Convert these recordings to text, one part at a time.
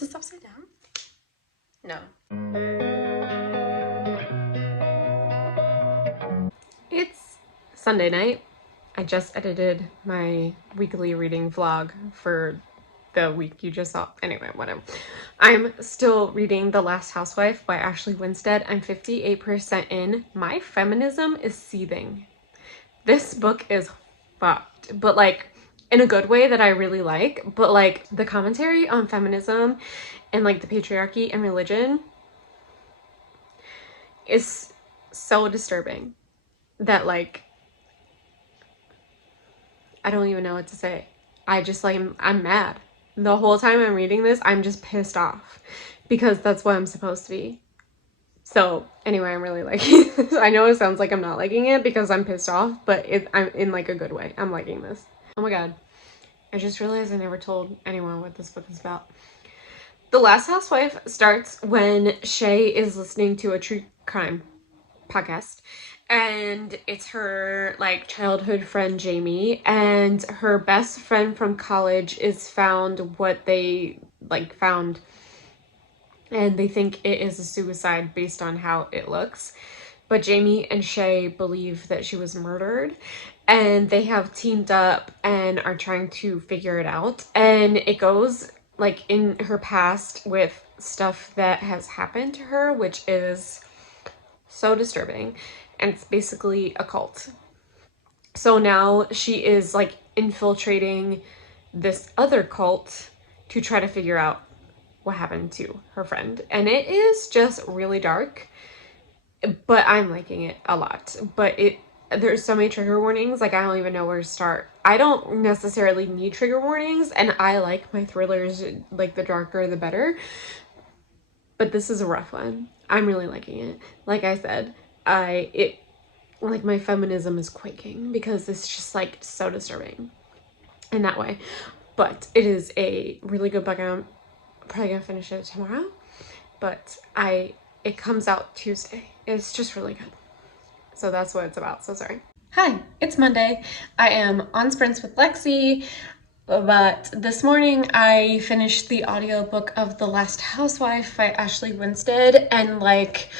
Is this upside down? No. It's Sunday night. I just edited my weekly reading vlog for the week you just saw. Anyway, whatever. I'm still reading The Last Housewife by Ashley Winstead. I'm 58% in. My feminism is seething. This book is fucked, but like in a good way that I really like. But like the commentary on feminism and like the patriarchy and religion is so disturbing that like I don't even know what to say. I just like I'm mad. The whole time I'm reading this, I'm just pissed off because that's what I'm supposed to be. So anyway, I'm really liking this. I know it sounds like I'm not liking it because I'm pissed off, but I'm in like a good way. I'm liking this. Oh my god. I just realized I never told anyone what this book is about. The Last Housewife starts when Shay is listening to a true crime podcast, and it's her like childhood friend Jamie, and her best friend from college is found what they like found, and they think it is a suicide based on how it looks. But Jamie and Shay believe that she was murdered, and they have teamed up and are trying to figure it out. And it goes like in her past with stuff that has happened to her, which is so disturbing. And it's basically a cult. So now she is like infiltrating this other cult to try to figure out what happened to her friend. And it is just really dark, but I'm liking it a lot. But there's so many trigger warnings, like I don't even know where to start. I don't necessarily need trigger warnings, and I like my thrillers, like the darker the better. But this is a rough one. I'm really liking it. Like I said, like my feminism is quaking because it's just like so disturbing in that way. But it is a really good book. I'm probably gonna finish it tomorrow, but it comes out Tuesday. It's just really good. So that's what it's about. So sorry. Hi, it's Monday. I am on sprints with Lexi, but this morning I finished the audiobook of The Last Housewife by Ashley Winstead, and like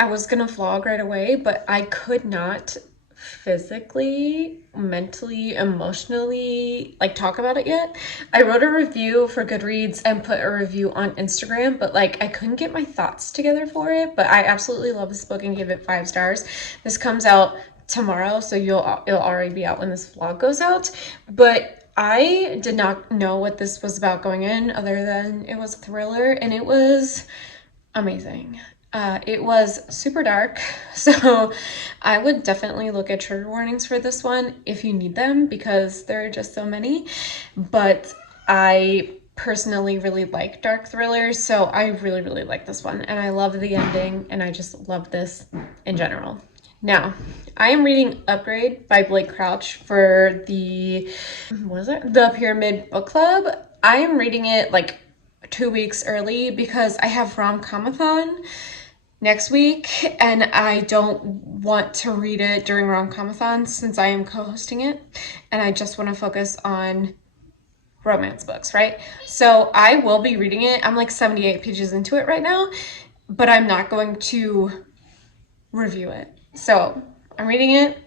I was gonna vlog right away, but I could not physically, mentally, emotionally like talk about it yet. I wrote a review for Goodreads and put a review on Instagram, but like I couldn't get my thoughts together for it. But I absolutely love this book and give it 5 stars. This comes out tomorrow, so it'll already be out when this vlog goes out. But I did not know what this was about going in, other than it was a thriller, and it was amazing. It was super dark, so I would definitely look at trigger warnings for this one if you need them, because there are just so many. But I personally really like dark thrillers, so I really like this one, and I love the ending, and I just love this in general. Now, I am reading Upgrade by Blake Crouch for the Pyramid Book Club. I am reading it like 2 weeks early because I have rom-comathon next week, and I don't want to read it during rom-comathon since I am co-hosting it, and I just want to focus on romance books, right? So I will be reading it. I'm like 78 pages into it right now, but I'm not going to review it. So I'm reading it.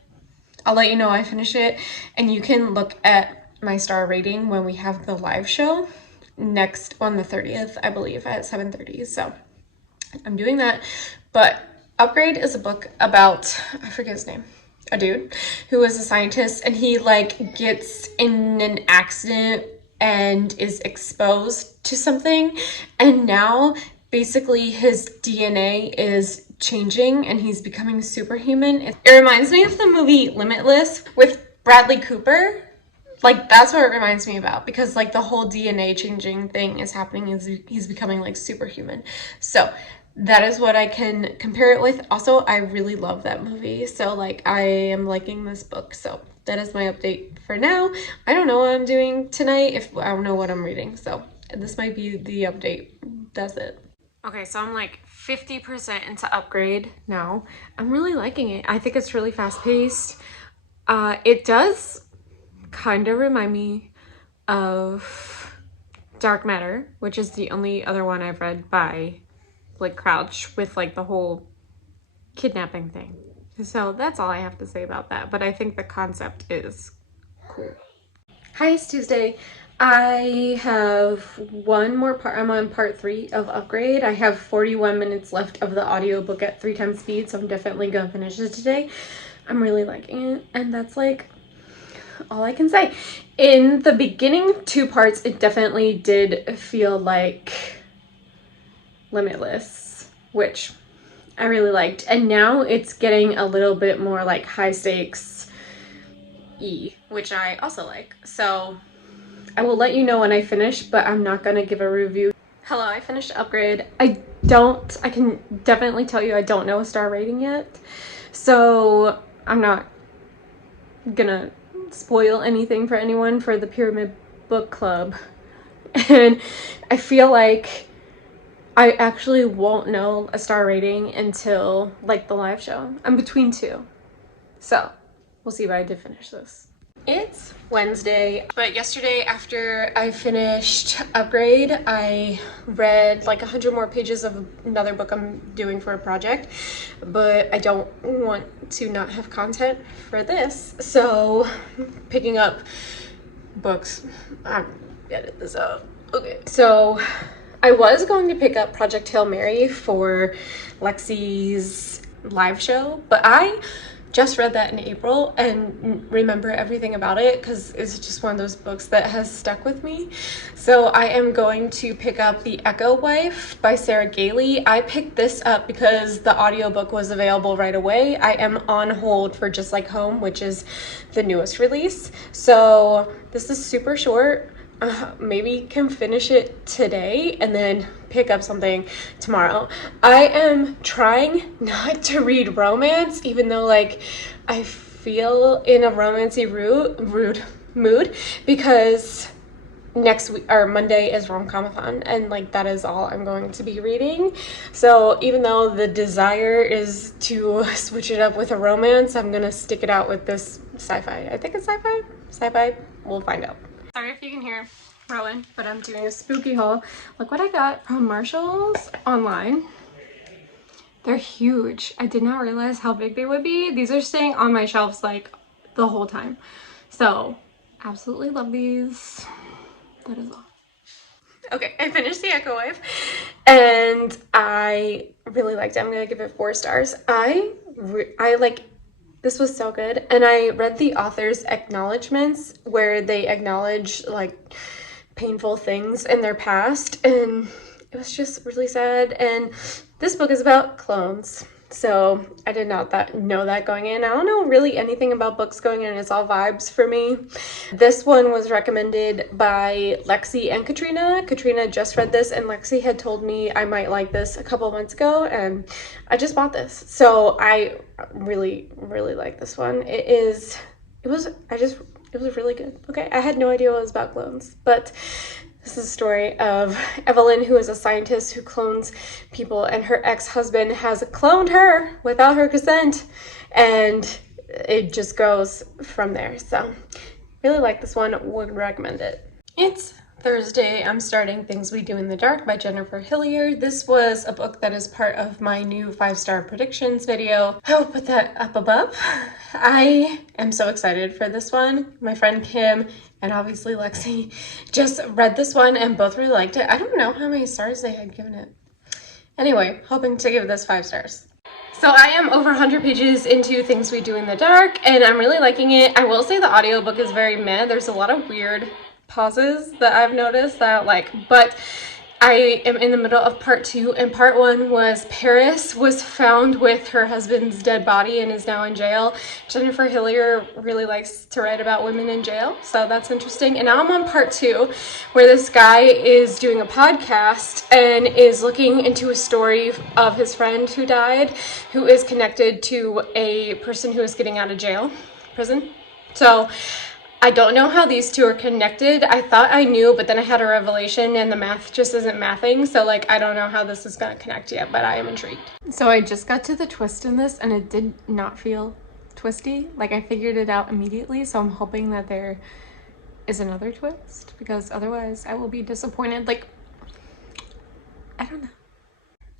I'll let you know I finish it, and you can look at my star rating when we have the live show next on the 30th, I believe, at 7:30. So I'm doing that. But Upgrade is a book about, I forget his name, a dude who is a scientist, and he like gets in an accident and is exposed to something, and now basically his DNA is changing and he's becoming superhuman. It reminds me of the movie Limitless with Bradley Cooper. Like that's what it reminds me about, because like the whole DNA changing thing is happening, he's becoming like superhuman. So that is what I can compare it with. Also, I really love that movie, so like I am liking this book. So that is my update for now. I don't know what I'm doing tonight, if I don't know what I'm reading, so this might be the update. That's it. Okay, so I'm like 50% into Upgrade now. I'm really liking it. I think it's really fast-paced. It does kind of remind me of Dark Matter, which is the only other one I've read by like Crouch with like the whole kidnapping thing. So that's all I have to say about that, but I think the concept is cool. Hi, it's Tuesday. I have one more part. I'm on part 3 of Upgrade. I have 41 minutes left of the audiobook at 3 times speed, so I'm definitely gonna finish it today. I'm really liking it, and that's like all I can say. In the beginning 2 parts, it definitely did feel like Limitless, which I really liked, and now it's getting a little bit more like high stakes which I also like. So I will let you know when I finish, but I'm not gonna give a review. Hello, I finished Upgrade. I can definitely tell you I don't know a star rating yet, so I'm not gonna spoil anything for anyone for the Pyramid Book Club. And I feel like I actually won't know a star rating until like the live show. I'm between 2, so we'll see if I did finish this. It's Wednesday, but yesterday after I finished Upgrade, I read like 100 more pages of another book I'm doing for a project, but I don't want to not have content for this, so picking up books. I'm gonna edit this out. Okay, so I was going to pick up Project Hail Mary for Lexi's live show, but I just read that in April and remember everything about it because it's just one of those books that has stuck with me. So I am going to pick up The Echo Wife by Sarah Galey. I picked this up because the audiobook was available right away. I am on hold for Just Like Home, which is the newest release. So this is super short. Maybe can finish it today and then pick up something tomorrow. I am trying not to read romance, even though like I feel in a romancy mood, because next week or Monday is rom-comathon, and like that is all I'm going to be reading. So even though the desire is to switch it up with a romance, I'm gonna stick it out with this sci-fi. I think it's sci-fi. We'll find out. Sorry if you can hear Rowan, but I'm doing a spooky haul. Look what I got from Marshall's online. They're huge. I did not realize how big they would be. These are staying on my shelves like the whole time. So absolutely love these. That is all. Okay, I finished The Echo Wife and I really liked it. I'm gonna give it 4 stars. I like, this was so good, and I read the author's acknowledgements where they acknowledge like painful things in their past, and it was just really sad. And this book is about clones, so I did not know that going in. I don't know really anything about books going in. It's all vibes for me. This one was recommended by Lexi and Katrina. Katrina just read this, and Lexi had told me I might like this a couple months ago, and I just bought this. So I really like this one. It was really good. Okay, I had no idea it was about clones, but this is a story of Evelyn, who is a scientist who clones people, and her ex-husband has cloned her without her consent, and it just goes from there. So really like this one, would recommend it. It's Thursday. I'm starting Things We Do in the Dark by Jennifer Hillier. This was a book that is part of my new 5-star predictions video. I will put that up above. I am so excited for this one. My friend Kim and obviously Lexi just read this one and both really liked it. I don't know how many stars they had given it. Anyway, hoping to give this 5 stars. So I am over 100 pages into Things We Do in the Dark, and I'm really liking it. I will say the audiobook is very meh. There's a lot of weird pauses that I've noticed that but I am in the middle of part 2, and part 1 was Paris was found with her husband's dead body and is now in jail. Jennifer Hillier really likes to write about women in jail, so that's interesting. And now I'm on part 2, where this guy is doing a podcast and is looking into a story of his friend who died, who is connected to a person who is getting out of prison. So I don't know how these two are connected. I thought I knew, but then I had a revelation and the math just isn't mathing. So I don't know how this is going to connect yet, but I am intrigued. So I just got to the twist in this and it did not feel twisty. I figured it out immediately. So I'm hoping that they're is another twist, because otherwise I will be disappointed. Like, I don't know.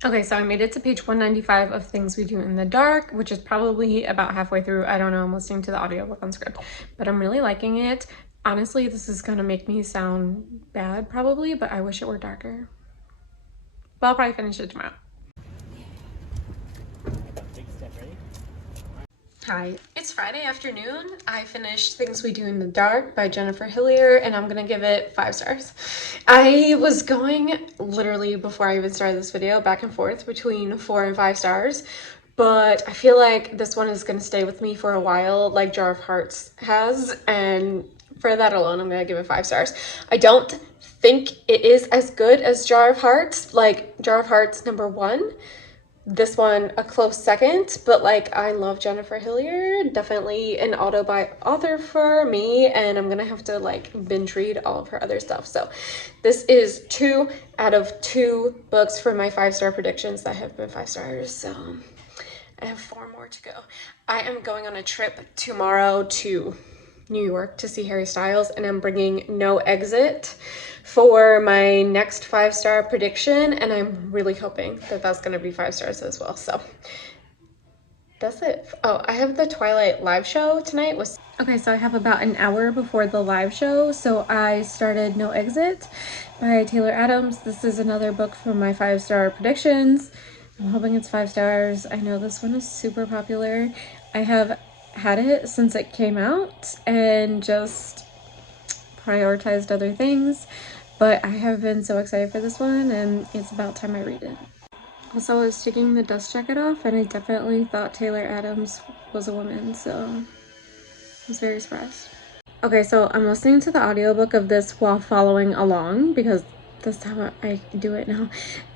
Okay, so I made it to page 195 of Things We Do in the Dark, which is probably about halfway through. I don't know, I'm listening to the audiobook on script, but I'm really liking it. Honestly, this is gonna make me sound bad probably, but I wish it were darker. But I'll probably finish it tomorrow. Hi, it's Friday afternoon. I finished Things We Do in the Dark by Jennifer Hillier, and I'm gonna give it 5 stars. I was going, literally before I even started this video, back and forth between 4 and 5 stars, but I feel like this one is gonna stay with me for a while, like Jar of Hearts has, and for that alone, I'm gonna give it 5 stars. I don't think it is as good as Jar of Hearts, like Jar of Hearts #1. This one a close second, but like I love Jennifer Hillier, definitely an auto by author for me, and I'm gonna have to like binge read all of her other stuff. So this is 2 out of 2 books for my 5-star predictions that have been 5 stars. So I have 4 more to go. I am going on a trip tomorrow to New York to see Harry Styles, and I'm bringing No Exit for my next 5-star prediction, and I'm really hoping that that's going to be 5 stars as well. So that's it. Oh, I have the Twilight live show tonight. Okay, so I have about an hour before the live show, so I started No Exit by Taylor Adams. This is another book from my 5-star predictions. I'm hoping it's 5 stars. I know this one is super popular. I have had it since it came out and just prioritized other things, but I have been so excited for this one, and it's about time I read it. Also, I was taking the dust jacket off, and I definitely thought Taylor Adams was a woman, so I was very surprised. Okay, so I'm listening to the audiobook of this while following along, because that's how I do it now,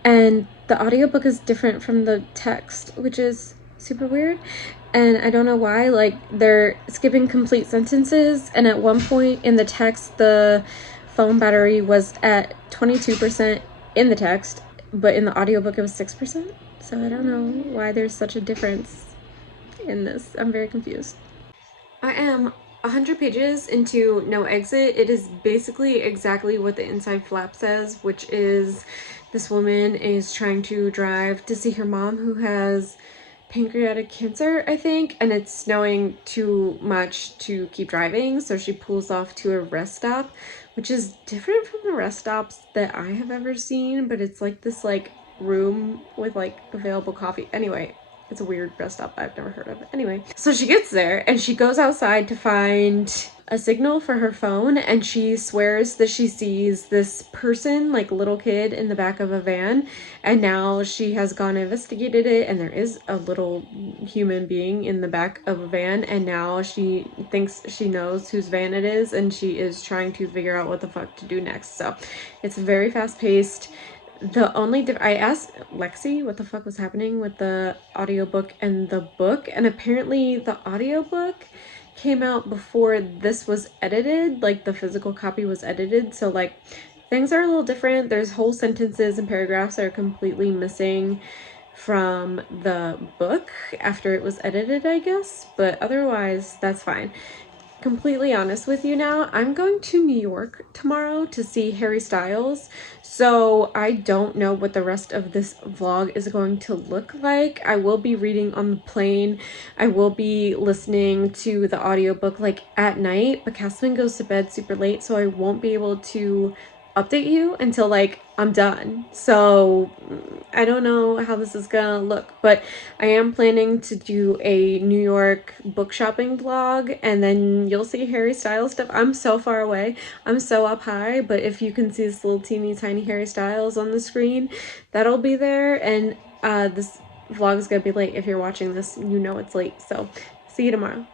and the audiobook is different from the text, which is super weird. And I don't know why, like they're skipping complete sentences, and at one point in the text the phone battery was at 22% in the text, but in the audiobook it was 6%. So I don't know why there's such a difference in this. I'm very confused. I am 100 pages into No Exit. It is basically exactly what the inside flap says, which is this woman is trying to drive to see her mom, who has pancreatic cancer, I think, and it's snowing too much to keep driving, so she pulls off to a rest stop, which is different from the rest stops that I have ever seen, but it's like this like room with like available coffee. Anyway, it's a weird rest stop I've never heard of. Anyway, so she gets there and she goes outside to find a signal for her phone, and she swears that she sees this person, like little kid, in the back of a van, and now she has gone and investigated it, and there is a little human being in the back of a van, and now she thinks she knows whose van it is, and she is trying to figure out what the fuck to do next. So it's very fast-paced. I asked Lexi what the fuck was happening with the audiobook and the book, and apparently the audiobook came out before this was edited, like the physical copy was edited, so like things are a little different. There's whole sentences and paragraphs that are completely missing from the book after it was edited, I guess, but otherwise that's fine. Completely honest with you now, I'm going to New York tomorrow to see Harry Styles, so I don't know what the rest of this vlog is going to look like. I will be reading on the plane. I will be listening to the audiobook like at night, but Caslin goes to bed super late, so I won't be able to update you until like I'm done. So I don't know how this is gonna look, but I am planning to do a New York book shopping vlog, and then you'll see Harry Styles stuff. I'm so far away, I'm so up high, but if you can see this little teeny tiny Harry Styles on the screen, that'll be there. And this vlog is gonna be late. If you're watching this, you know it's late, so see you tomorrow.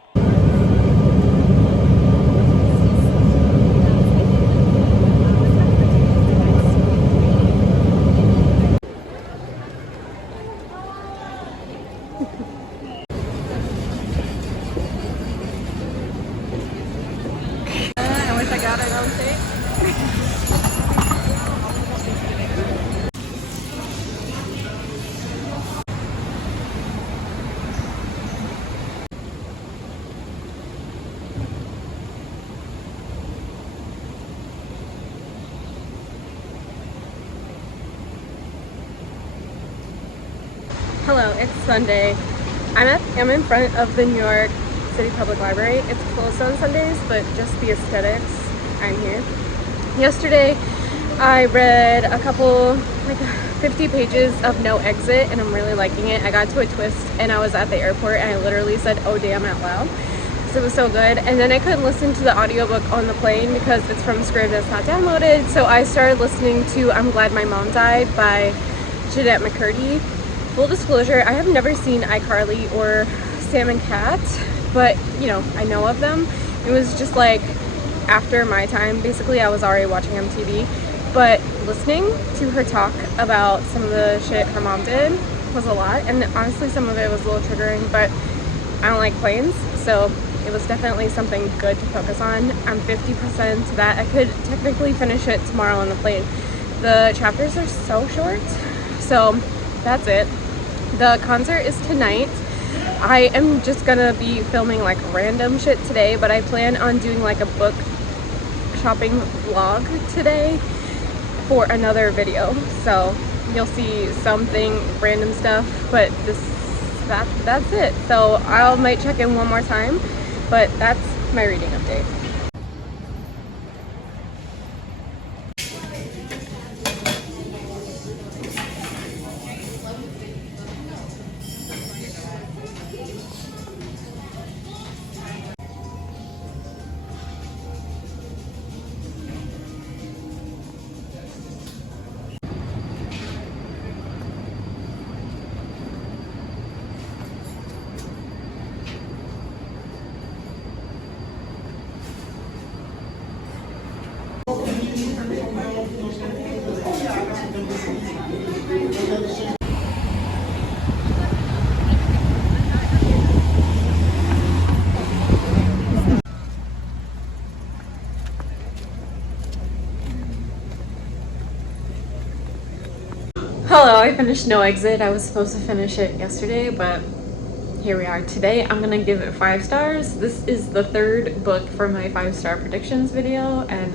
Hello, it's Sunday. I'm in front of the New York City Public Library. It's closed on Sundays, but just the aesthetics, I'm here. Yesterday, I read a couple, like 50 pages of No Exit, and I'm really liking it. I got to a twist, and I was at the airport, and I literally said, "Oh damn," out loud. So it was so good. And then I couldn't listen to the audiobook on the plane because it's from Scribd that's not downloaded. So I started listening to I'm Glad My Mom Died by Jeanette Mccurdy. Full disclosure, I have never seen iCarly or Sam and Cat, but you know, I know of them. It was just like after my time, basically. I was already watching MTV, but listening to her talk about some of the shit her mom did was a lot, and honestly some of it was a little triggering, but I don't like planes, so it was definitely something good to focus on. I'm 50% to that. I could technically finish it tomorrow on the plane. The chapters are so short, so that's it. The concert is tonight. I am just gonna be filming like random shit today, but I plan on doing like a book shopping vlog today for another video. So you'll see something random stuff, but that's it. So I might check in one more time, but that's my reading update. Hello, I finished No Exit. I was supposed to finish it yesterday, but here we are. Today I'm gonna give it 5 stars. This is the third book for my 5-star predictions video, and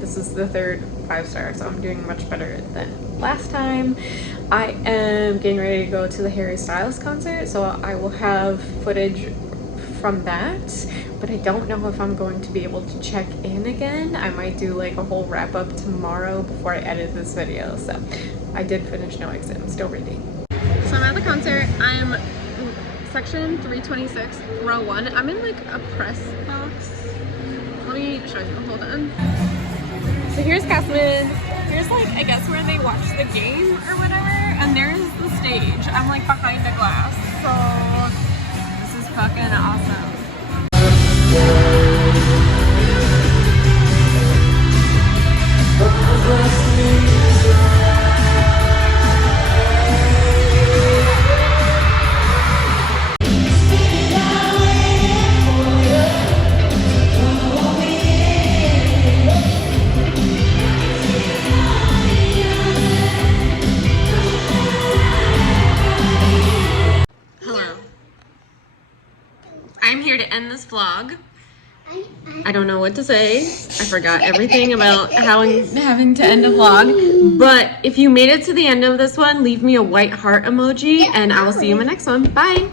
this is the third 5-star, so I'm doing much better than last time. I am getting ready to go to the Harry Styles concert, so I will have footage from that, but I don't know if I'm going to be able to check in again. I might do like a whole wrap-up tomorrow before I edit this video. So I did finish No Exit. I'm still reading. So I'm at the concert. I'm section 326, row 1. I'm in like a press box. Let me show you. Hold on. So here's Castman. Here's like, I guess, where they watch the game or whatever, and there's the stage. I'm like behind the glass, so this is fucking awesome. I'm here to end this vlog. I don't know what to say. I forgot everything about having to end a vlog. But if you made it to the end of this one, leave me a white heart emoji, and I will see you in my next one. Bye!